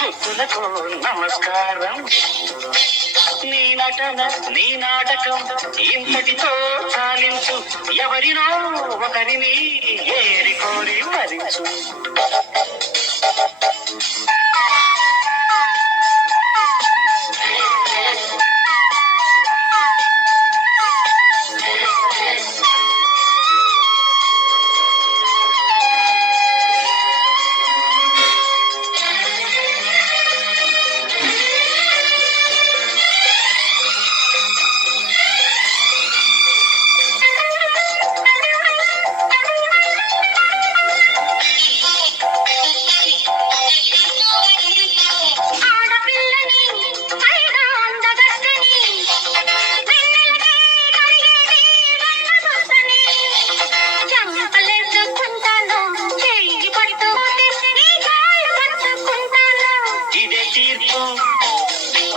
బుద్ధులకు నమస్కారం. నీ నటన నీ నాటకం ఇంతటితో చాలించు. ఎవరినో ఒకరిని ఏరి కోరి భరించు.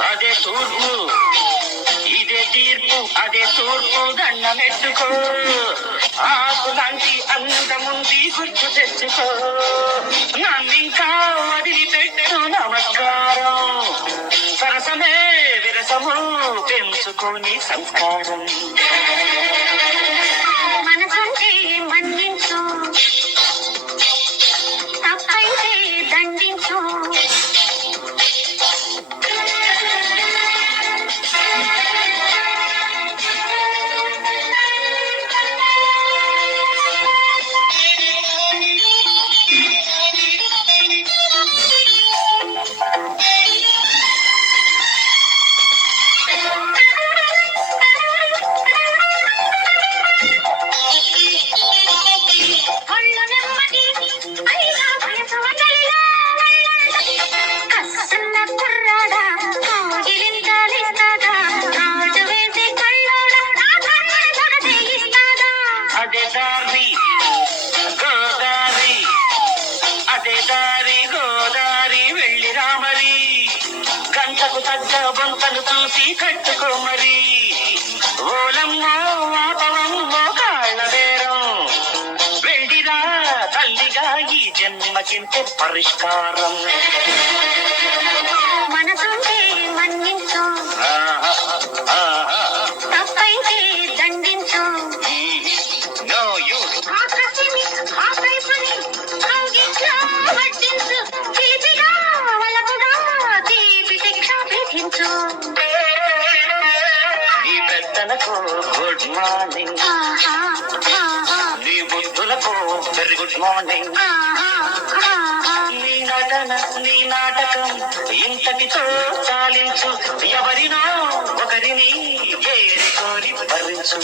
అదే తూర్పు ఇదే తీర్పు అదే తూర్పు దండమెట్టుకో. ఆకు లాంటి అందముంది గుర్తు తెచ్చుకో. నన్నింకా వదిలిపెట్టు నమస్కారం. సరసమే విరసము పెంచుకొని సంస్కారం. మనసుంటే మన్నించు, తప్పైతే దండించు. గోదారి వెళ్ళి రామరి. గంటకు తగ్గ బొంతను చూసి కట్టుకోమరి. ఓలమ్మో వాపవమ్మో కాళ్ళ బేరం. వెళ్ళిరా తల్లిగా ఈ జన్మకింతే పరిష్కారం. మనసుంటే మన్నించు, తప్పైతే దండించు. నీ పెద్దలకు గుడ్ మార్నింగ్, నీ బుద్ధులకు వెరీ గుడ్ మార్నింగ్. నీ నటన నీ నాటకం ఇంతటితో చాలించు. ఎవరినో ఒకరిని ఏరి కోరి భరించు.